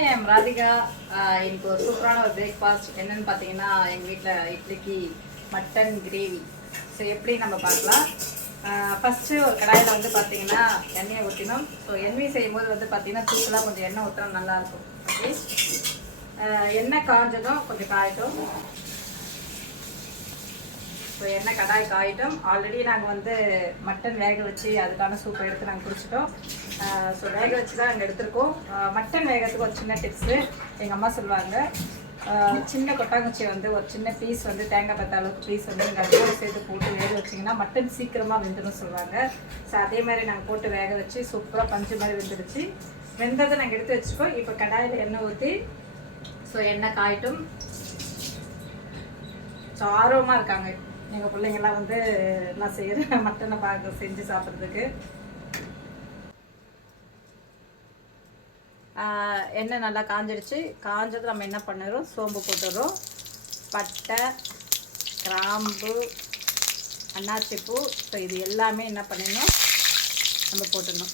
Hi, I am Radhika. இன்னைக்கு ஒரு சூப்பரான ஒரு பிரேக்ஃபாஸ்ட் என்னன்னு பார்த்தீங்கன்னா, எங்கள் வீட்டில் இட்லிக்கு மட்டன் கிரேவி. ஸோ எப்படி நம்ம பார்க்கலாம். ஃபஸ்ட்டு ஒரு கடாயில் வந்து பார்த்தீங்கன்னா எண்ணெயை ஊற்றினோம். ஸோ எண்ணெய் செய்யும்போது வந்து பார்த்தீங்கன்னா தூக்கலாக கொஞ்சம் எண்ணெய் ஊற்றினா நல்லாயிருக்கும். ஓகே, எண்ணெய் காஞ்சதும் கொஞ்சம் காயட்டும். ஸோ எண்ணெய் கடாய் காயிட்டோம். ஆல்ரெடி நாங்கள் வந்து மட்டன் வேக வச்சு அதுக்கான சூப்பை எடுத்து நாங்கள் குடிச்சிட்டோம். ஸோ வேக வச்சு தான் நாங்கள் எடுத்துருக்கோம். மட்டன் வேகிறதுக்கு ஒரு சின்ன டிப்ஸு எங்கள் அம்மா சொல்லுவாங்க. சின்ன கொட்டாங்குச்சி வந்து ஒரு சின்ன பீஸ் வந்து தேங்காய் பத்த அளவுக்கு பீஸ் வந்து நீங்கள் அதோடு சேர்த்து போட்டு வேக வச்சிங்கன்னா மட்டன் சீக்கிரமாக வெந்துடும் சொல்லுவாங்க. ஸோ அதே மாதிரி நாங்கள் போட்டு வேக வச்சு சூப்பராக பஞ்சு மாதிரி வெந்துடுச்சு. வெந்ததை நாங்கள் எடுத்து வச்சுக்கோம். இப்போ கடாயில் எண்ணெய் ஊற்றி ஸோ எண்ணெய் காயிட்டும். ஸோ ஆர்வமாக இருக்காங்க எங்கள் பிள்ளைங்கள்லாம் வந்து நான் செய்கிறேன் மட்டனை பார்க்க செஞ்சு சாப்பிட்றதுக்கு. எண்ணெய் நல்லா காஞ்சிடுச்சு. காஞ்சது நம்ம என்ன பண்ணுறோம், சோம்பு போட்டுடுறோம். பட்டை, கிராம்பு, அன்னாச்சிப்பூ, ஸோ இது எல்லாமே என்ன பண்ணிடணும், நம்ம போட்டுடணும்.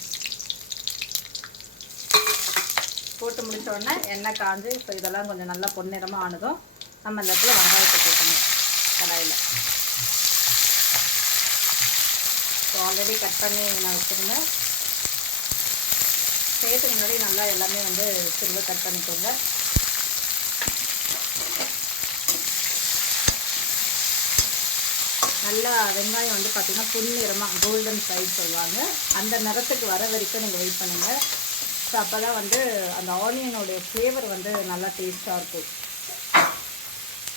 போட்டு முடித்த உடனே எண்ணெய் காஞ்சு ஸோ இதெல்லாம் கொஞ்சம் நல்லா பொன்னிறமாக ஆனதும் நம்ம அந்த இடத்துல வெங்காயத்தை போட்டணும் கடாயில். ஸோ ஆல்ரெடி கட் பண்ணி நான் வச்சுருந்தேன். செய்யறதுக்கு முன்னாடி நல்லா எல்லாமே வந்து திரும்ப கட் பண்ணிக்கோங்க. நல்லா வெங்காயம் வந்து பார்த்திங்கன்னா பொன்னிறமாக கோல்டன் சைட் சொல்லுவாங்க, அந்த நிறத்துக்கு வர வரைக்கும் நீங்கள் வெயிட் பண்ணுங்கள். ஸோ அப்போ தான் வந்து அந்த ஆனியனோடைய ஃப்ளேவர் வந்து நல்லா டேஸ்ட்டாக இருக்கும்.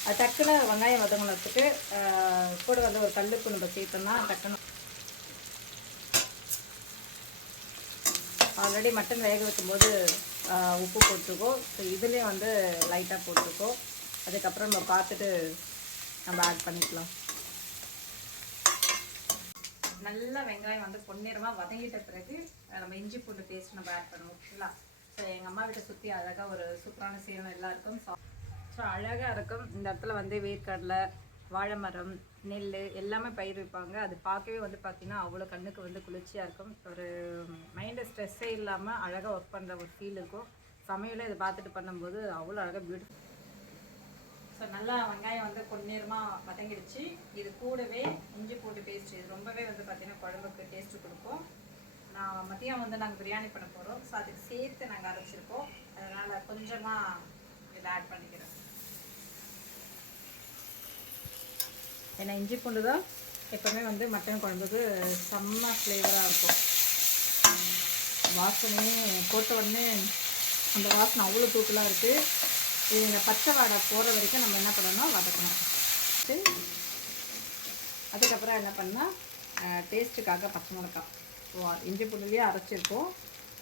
அது டக்குன்னு வெங்காயம் வதங்கினதுக்கு கூட வந்து ஒரு கல்லுப்பு நம்ம சேர்த்தோம்னா டக்குன்னு. ஆல்ரெடி மட்டன் வேக வைக்கும்போது உப்பு போட்டுக்கோ. ஸோ இதுலேயும் வந்து லைட்டாக போட்டுக்கோ. அதுக்கப்புறம் நம்ம பார்த்துட்டு நம்ம ஆட் பண்ணிக்கலாம். நல்லா வெங்காயம் வந்து பொன்னிறமாக வதங்கிட்ட பிறகு நம்ம இஞ்சி பூண்டு பேஸ்ட் நம்ம ஆட் பண்ணுவோம். ஓகேங்களா. ஸோ எங்கள் அம்மா வீட்டை சுற்றி அழகாக ஒரு சூப்பரான சீரம் எல்லாம் இருக்கும். ஸோ அழகாக இருக்கும். இந்த இடத்துல வந்து வேர்க்கடலை, வாழை மரம், நெல் எல்லாமே பயிர் வைப்பாங்க. அது பார்க்கவே வந்து பார்த்திங்கன்னா அவ்வளோ கண்ணுக்கு வந்து குளிர்ச்சியாக இருக்கும். ஒரு மைண்டு ஸ்ட்ரெஸ்ஸே இல்லாமல் அழகாக ஒர்க் பண்ணுற ஒரு ஃபீல் இருக்கும். சமையலை இதை பார்த்துட்டு பண்ணும்போது அவ்வளோ அழகாக பியூட்டிஃபுல். ஸோ நல்லா வெங்காயம் வந்து பொன்னிறமாக வதங்கிடுச்சு. இது கூடவே இஞ்சி பூண்டு பேஸ்ட், இது ரொம்பவே வந்து பார்த்திங்கன்னா குழம்புக்கு டேஸ்ட்டு கொடுக்கும். நான் மதியம் வந்து நாங்கள் பிரியாணி பண்ண போகிறோம். ஸோ அதுக்கு சேர்த்து நாங்கள் அரைச்சிருக்கோம். அதனால் கொஞ்சமாக இதை ஆட் பண்ணிக்கிறேன். ஏன்னா இஞ்சி பூண்டு தான் எப்போவுமே வந்து மட்டன் குழம்புக்கு செம்ம ஃப்ளேவராக இருக்கும். வாசனையே போட்ட உடனே அந்த வாசனை அவ்வளோ தூக்கலாக இருக்குது. இது இந்த பச்சை வாடை போகிற வரைக்கும் நம்ம என்ன பண்ணணும், வதக்கணும். அதுக்கப்புறம் என்ன பண்ணால் டேஸ்ட்டுக்காக பச்சை மிளகாய் இஞ்சி பூண்டுலேயே அரைச்சிருக்கோம்.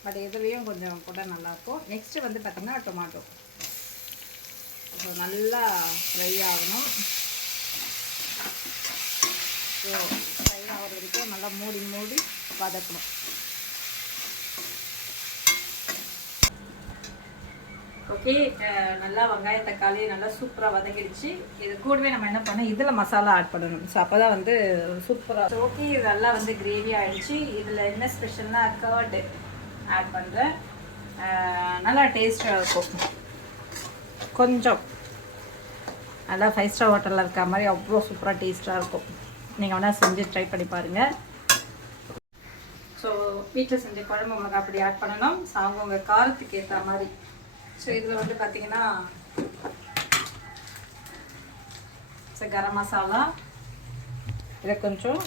பட் இதுலேயும் கொஞ்சம் கூட நல்லாயிருக்கும். நெக்ஸ்ட்டு வந்து பார்த்திங்கன்னா டொமாட்டோ. ஸோ நல்லா ஃப்ரை ஆகணும். ஸோ ஃப்ரை ஆகிற வரைக்கும் நல்லா மூடி வதக்கணும். ஓகே, நல்லா வெங்காயம் தக்காளி நல்லா சூப்பராக வதங்கிடுச்சு. இது கூடவே நம்ம என்ன பண்ணோம், இதில் மசாலா ஆட் பண்ணணும். ஸோ அப்போ தான் வந்து சூப்பராக. ஓகே, இது நல்லா வந்து கிரேவி ஆகிடுச்சு. இதில் என்ன ஸ்பெஷல்னா கர்டு ஆட் பண்ணுறேன். நல்லா டேஸ்ட்டாக இருக்கும். கொஞ்சம் நல்லா 5 ஸ்டார் ஹோட்டலில் இருக்க மாதிரி அவ்வளோ சூப்பராக டேஸ்ட்டாக இருக்கும். நீங்கள் வேணால் செஞ்சு ட்ரை பண்ணி பாருங்கள். ஸோ வீட்டில் செஞ்ச குழம்பு மிளகா அப்படி ஆட் பண்ணணும். ஸோ அவங்கவுங்க காரத்துக்கு ஏற்ற மாதிரி. ஸோ இதில் வந்து பார்த்திங்கன்னா கரம் மசாலா, இதை கொஞ்சம்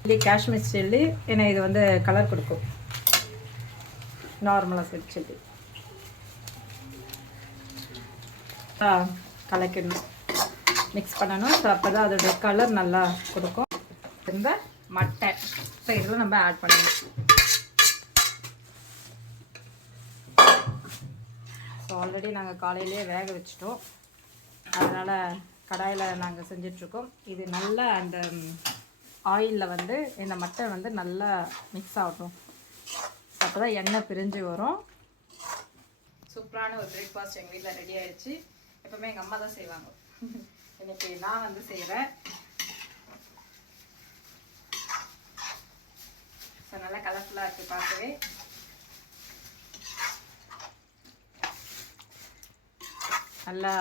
சில்லி, காஷ்மீர் சில்லி, ஏன்னா இது வந்து கலர் கொடுக்கும். நார்மலாக ரெட் சில்லி கலக்கிடணும், மிக்ஸ் பண்ணணும். ஸோ அப்போ தான் அதோடைய கலர் நல்லா கொடுக்கும். இந்த மட்டன் ஸோ இதில் நம்ம ஆட் பண்ணணும். ஸோ ஆல்ரெடி நாங்கள் காலையிலே வேக வச்சிட்டோம். அதனால் கடாயில் நாங்கள் செஞ்சிட்ருக்கோம். இது நல்லா அந்த ஆயிலில் வந்து இந்த மட்டன் வந்து நல்லா மிக்ஸ் ஆகட்டும். அப்போ தான் எண்ணெய் பிரிஞ்சு வரும். சூப்பரான ஒரு பிரேக்ஃபாஸ்ட் எங்கள் வீட்டில் ரெடி ஆகிடுச்சு. எப்போவுமே எங்கள் அம்மா தான் செய்வாங்க. இன்றைக்கி நான் வந்து செய்கிறேன். ஸோ நல்லா கலர்ஃபுல்லாக இருக்குது பார்க்கவே. நல்லா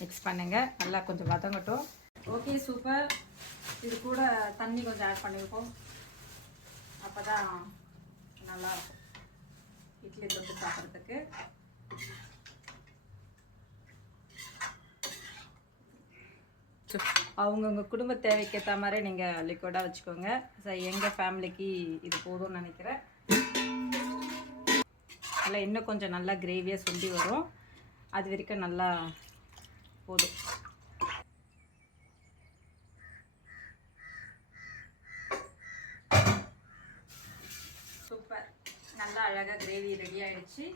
மிக்ஸ் பண்ணுங்க. நல்லா கொஞ்சம் வதங்கட்டும். Okay, super. இது கூட தண்ணி கொஞ்சம் ஆட் பண்ணியிருக்கோம். அப்போ தான் நல்லாயிருக்கும் இட்லி தொட்டு சாப்பிட்றதுக்கு. அவங்கவுங்க குடும்ப தேவைக்கு ஏற்ற மாதிரி நீங்கள் லிக்விடாக வச்சுக்கோங்க. ஸோ எங்கள் ஃபேமிலிக்கு இது போதும்னு நினைக்கிறேன். நல்லா இன்னும் கொஞ்சம் நல்லா கிரேவியாக சுண்டி வரும். அது வரைக்கும் நல்லா போதும். சூப்பர், நல்லா அழகாக கிரேவி ரெடி ஆகிடுச்சு.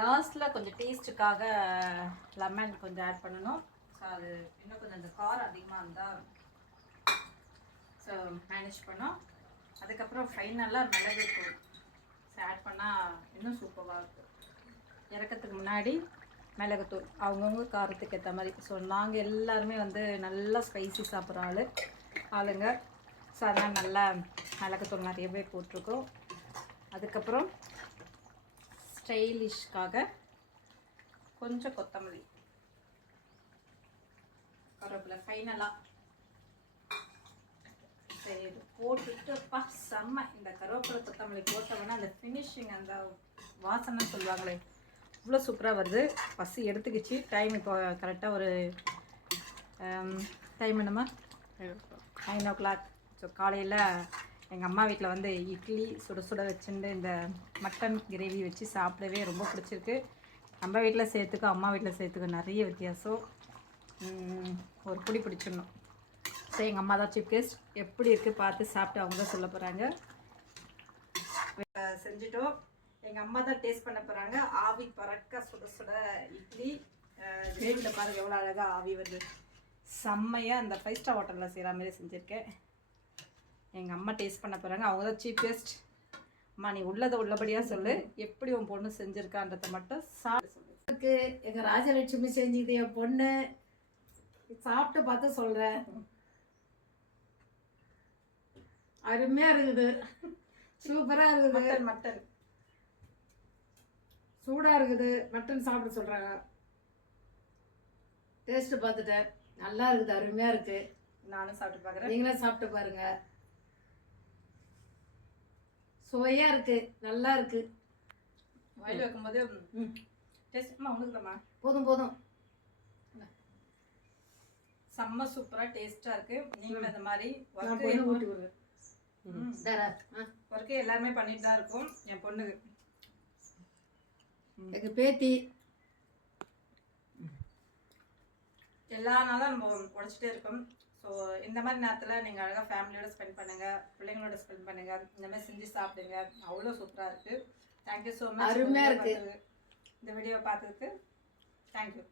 லாஸ்ட்டில் கொஞ்சம் டேஸ்ட்டுக்காக லெமன் கொஞ்சம் ஆட் பண்ணணும். ஸோ அது இன்னும் கொஞ்சம் அந்த காரம் அதிகமாக இருந்தால் ஸோ மேனேஜ் பண்ணோம். அதுக்கப்புறம் ஃபைனலாக மிளகு தூள் ஆட் பண்ணால் இன்னும் சூப்பராக இருக்கும். இறக்கிறதுக்கு முன்னாடி மிளகுத்தூள் அவங்கவுங்க காரத்துக்கு ஏற்ற மாதிரி. ஸோ நாங்கள் எல்லாருமே வந்து நல்லா ஸ்பைசி சாப்பிட்ற ஆளுங்க. ஸோ அதனால் நல்லா மிளகுத்தூள் நிறையவே போட்டிருக்கோம். அதுக்கப்புறம் ஸ்டைலிஷ்காக கொஞ்சம் கொத்தமல்லி, கருவேப்பிலை ஃபைனலாக சரி போட்டுட்டுப்பா செம்ம. இந்த கருவேப்பிலை கொத்தமல்லி போட்டோம்னா அந்த ஃபினிஷிங், அந்த வாசனை சொல்லுவாங்களே, இவ்வளோ சூப்பராக வருது. பசி எடுத்துக்கிச்சு. டைம் இப்போ கரெக்டாக ஒரு டைம் என்னம்மா 9 o'clock. ஸோ காலையில் எங்கள் அம்மா வீட்டில் வந்து இட்லி சுட சுட வச்சுட்டு இந்த மட்டன் கிரேவி வச்சு சாப்பிடவே ரொம்ப பிடிச்சிருக்கு. நம்ம வீட்டில் சேர்த்துக்கும் அம்மா வீட்டில் சேர்த்துக்கும் நிறைய வித்தியாசம். ஒரு பிடி பிடிச்சிடணும். ஸோ எங்கள் அம்மா தான் சீஃப் கெஸ்ட். எப்படி இருக்குது பார்த்து சாப்பிட்டு அவங்க தான் சொல்ல போகிறாங்க. செஞ்சுட்டோம். எங்கள் அம்மா தான் டேஸ்ட் பண்ண போகிறாங்க. ஆவி பறக்க சுட சுட இட்லி. கிரேவியில் பாருங்கள் எவ்வளோ அழகாக ஆவி வருது. செம்மையாக அந்த 5 star ஹோட்டலில் செய்கிற மாதிரி செஞ்சுருக்கேன். எங்கள் அம்மா டேஸ்ட் பண்ண போகிறாங்க. அவங்க தான் சீஃப் கெஸ்ட். அம்மா நீ உள்ளதை உள்ளபடியாக சொல்லு, எப்படி உன் பொண்ணு செஞ்சுருக்கான்றதை மட்டும் சாப்பிட்டு. எங்கள் ராஜலட்சுமி செஞ்சுது என் பொண்ணு. சாப்பிட்டு பார்த்து சொல்கிறேன். அருமையாக இருக்குது, சூப்பராக இருக்குது. மட்டன் சூடாக இருக்குது. மட்டன் சாப்பிட சொல்கிறாங்க. டேஸ்ட்டு பார்த்துட்டேன். நல்லா இருக்குது, அருமையாக இருக்குது. நானும் சாப்பிட்டு பார்க்குறேன். நீங்களும் சாப்பிட்டு பாருங்க. சுவையாக இருக்குது, நல்லா இருக்குது. வயல் வைக்கும்போது டேஸ்ட்மா ஒன்றுக்குலம்மா போதும் போதும். செம்ம சூப்பராக டேஸ்ட்டாக இருக்குது. நீங்களும் இந்த மாதிரி ஒர்க்கு எல்லாருமே பண்ணிட்டு தான் இருக்கும். என் பொண்ணுக்கு எங்கள் பேத்தி எல்லா நாளும் நம்ம உழைச்சிட்டே இருக்கோம். ஸோ இந்த மாதிரி நேரத்தில் நீங்கள் அழகாக ஃபேமிலியோட ஸ்பெண்ட் பண்ணுங்கள், பிள்ளைங்களோட ஸ்பெண்ட் பண்ணுங்கள். இந்த மாதிரி செஞ்சு சாப்பிடுங்க. அவ்வளோ சூப்பராக இருக்குது. Thank you so much. அருமையாக இருக்குது. இந்த வீடியோ பார்த்ததுக்கு தேங்க்யூ.